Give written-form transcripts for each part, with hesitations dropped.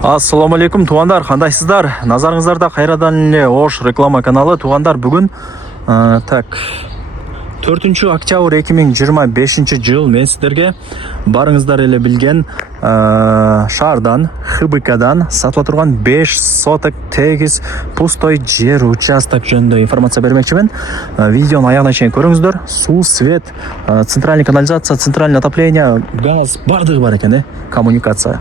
Ассаламу алейкум туғандар, қандайсыздар? Назарыңыздарда қайрадан эле Ош реклама каналы. Туғандар, бүгін 4 октябрь 2025 жыл мен сіздерге барыңыздар эле билген шаардан, ХБКдан сатыла турган 5 соток тегиз пустой жер участок жөнүндө информация бермекчимин. Видеону аягына чейин көрүңүздөр. Суу, свет, центральный канализация, центральный отопление, газ бардыгы бар экен, коммуникация.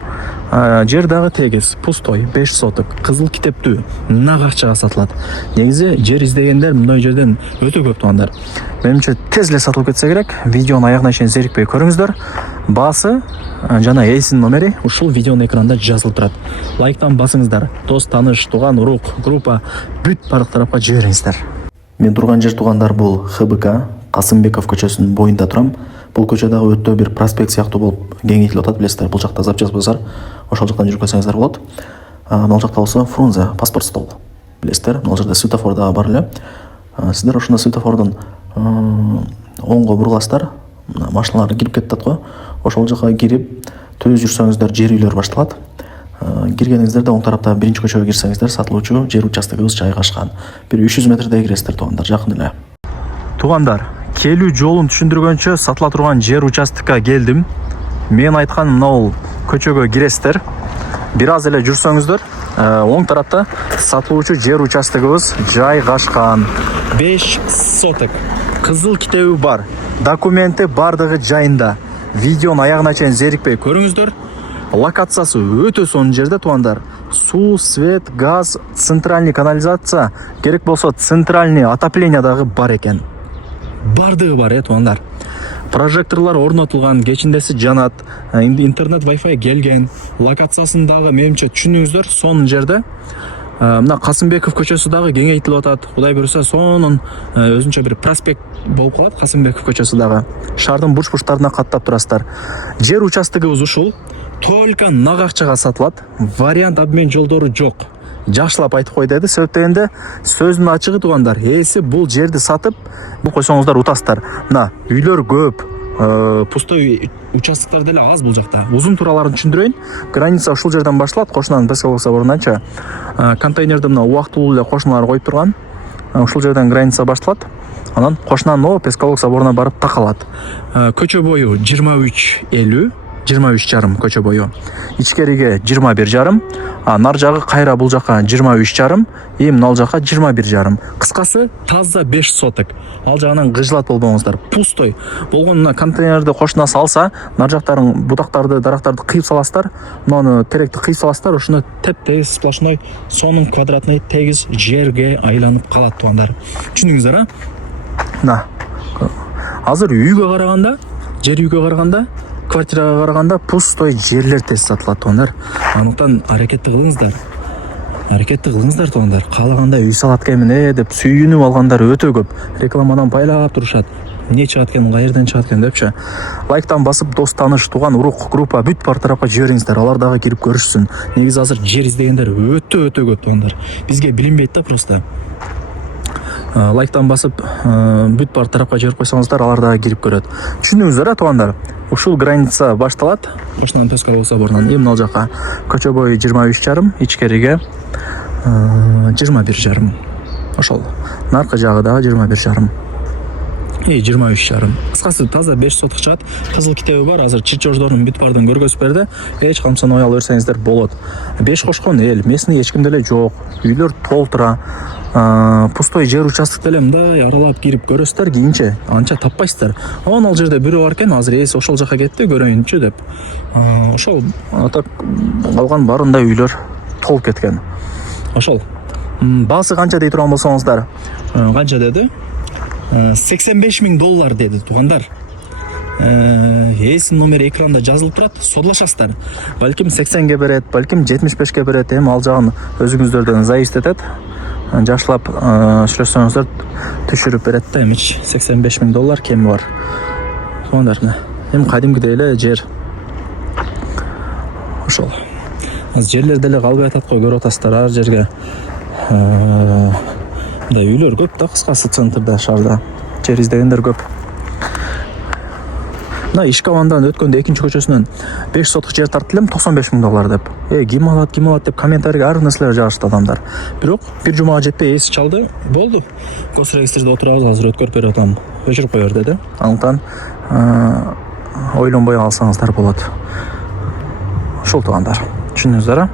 Жер дагы тегиз, пустой, 5 соток, кызыл китептүү, нак акчага сатылат. Негизи жер издегендер мындай жерден өтө көп тугандар. Менимче тез эле сатылып кетсе керек. Видеону аягына чейин зерикпей көрүңүздөр. Баасы жана эйсинин номери ушул видеонун экранында жазылып турат. Лайктан басыңыздар. Дос, тааныш, тууган, урук, группа бүт бардык тарапка жибериңиздер. Мен турган жер тугандар бул ХБК, Касымбеков көчөсүнүн боюнда турам. Бул көчө дагы өтө бир проспект сыяктуу болуп кеңейтилип атат, билесиздер. Бул жакта запчасть базар, ошол жактан жүрүп кетсеңиздер болот. Мына жакта болсо Фрунзе, паспорт стол. Билесиздер, мына жерде светофор дагы бар эле. Сиздер ошондо светофордон оңго бургасыздар, машиналар кирип кетет го. Ошол жака кирип түз жүрсөңүздөр жер үйлөр башталат. Киргениңиздерде оң тарапта биринчи көчөгө кирсеңиздер сатылуучу жер участогубуз жайгашкан. Бир 300 метрдей киресиздер тугандар, жакын эле. Тугандар, келүү жолун түшүндүргөнчө сатыла турган жер участокко келдим. Мен айткан мына көчөгө киресиздер. Бир аз эле жүрсөңүздөр, оң тарапта сатылуучу жер участогубуз жайгашкан. 5 соток. Кызыл китеби бар. Документи бардыгы жайында. Видеону аягына чейин зерикпей көрүңүздөр. Локациясы өтө сонун жерде тугандар. Суу, свет, газ, центральный канализация, керек болсо центральный отопление дагы бар экен. Бардыгы бар тугандар. Прожекторлар орнотулган, кечиндеси жанат, интернет, Wi-Fi келген. Локациясын дагы менимче түшүнүңүздөр, сонун жерде. Мына Касымбеков көчөсү дагы кеңейтилип атат. Кудай буйруса, сонун өзүнчө бир проспект болуп калат Касымбеков көчөсү дагы. Шаардын бурч-бурчтарына каттап турасыздар. Жер участогубуз ушул. Только нак акчага сатылат. Вариант обмен жолдору жок. Жакшылап айтып кой деди. Себеп дегенде сөздүн ачыгы тугандар. Эси бул жерди сатып, бул койсоңуздар утасыздар. Мына үйлөр көп, пустой участоктор деле аз бул жакта. Узун туураларын түшүндүрөйүн. Граница ушул жерден башталат, кошунан Пескалов соборунанча. Контейнерди мына убактылуу эле кошуналар коюп турган. Ушул жерден граница башталат. Анан кошунан Пескалов соборуна барып такалат. Көчө бою 23,50. 23,5 көчө бою. Ичкериге 21,5. Нар жагы кайра бул жака 23,5. Эми ал жака 21,5. Кыскасы таза 5 соток. Ал жагынан гыжлат болбоңуздар. Пустой. Болгон контейнерди кошуна салса, нар жактарын будактарды, дарактарды кыйып саласыздар. Муну теректи кыйып саласыздар, ошону теп-тегиз сплошной сонун квадратный тегиз жерге айланып калат тугандар. Түшүндүңүздөр, Мына. Азыр үйгө караганда, жер үйгө караганда, квартирага караганда пустой жерлер тез сатылат тугандар. Анықтан аракетти кылыңыздар. Аракетти кылыңыздар тугандар. Каалагандай үй салат экенмин деп сүйүнүп алгандар өтө көп. Рекламадан байлап турушат. Эмне чыгат экен, кайерден чыгат экен депчи. Лайктан басып, дос, тааныш, тууган, урук, группа бүт бар тарапка жибериңиздер. Алар дагы кирип көрүшсүн. Негизи азыр жер издегендер өтө көп тугандар. Бизге билинбейт да просто. Лайктан басып, бүт бар тарапка жиберип койсоңуздар, алар дагы кирип көрөт. Түшүндүңүздөр, тугандар. Ушул граница башталат. Ошонан Пескалов соборунан эми ал жака көчө бою 23,5, ичкериге 21,5. Ошол. Наркы жагы дагы 21,5. 23,5. Кыскасы таза 5 соток чыгат. Кызыл китеби бар. Азыр чирчождордун бүт бардын көргөзүп берди. Эч камсан оял берсеңиздер болот. 5 кошкон эл, местный эч ким деле жок. Үйлөр толтура. Пустой жер участок деле мындай аралап кирип көрөсүздөр, кийинче анча таппайсыздар. Ал жерде бирөө бар экен, азыр эси ошол жака кетти, көрөйүнчү деп. Ошол атак калган барында үйлөр толуп кеткен. Ошол. Баасы канча дей турган болсоңуздар? Канча деди? $85,000 деди тугандар. Эсин номери экранда жазылып турат, содлашасыздар. Балким 80ге берет, балким 75ке берет, эми ал жагын өзүңүздөрдөн зависит этет. Жакшылап сүйлөсөңүздөр түшүрүп берет да, эми $85,000 кеми бар. Тугандар, эми кадимкидей эле жер. Ошол. Жерлер деле калбай атат го, көрүп атасыздар ар жерге. Да үйлөр көп да, кыскасы центрда, шаарда. Жер издегендер көп. мына Ишкавандан өткөндө экинчи көчөсүнөн 5 соток жер тартып элем $95,000 деп. Ким алат деп комментарийге ар нерселер жазышты адамдар. Бирок бир жумага жетпей эси чалды. Болду. Госрегистрде отурабыз, азыр өткөрүп берип атам. Өчүрүп кое бер деди. Андыктан ойлонбой алсаңыздар болот. Ушул туугандар. Түшүндүңүздөр?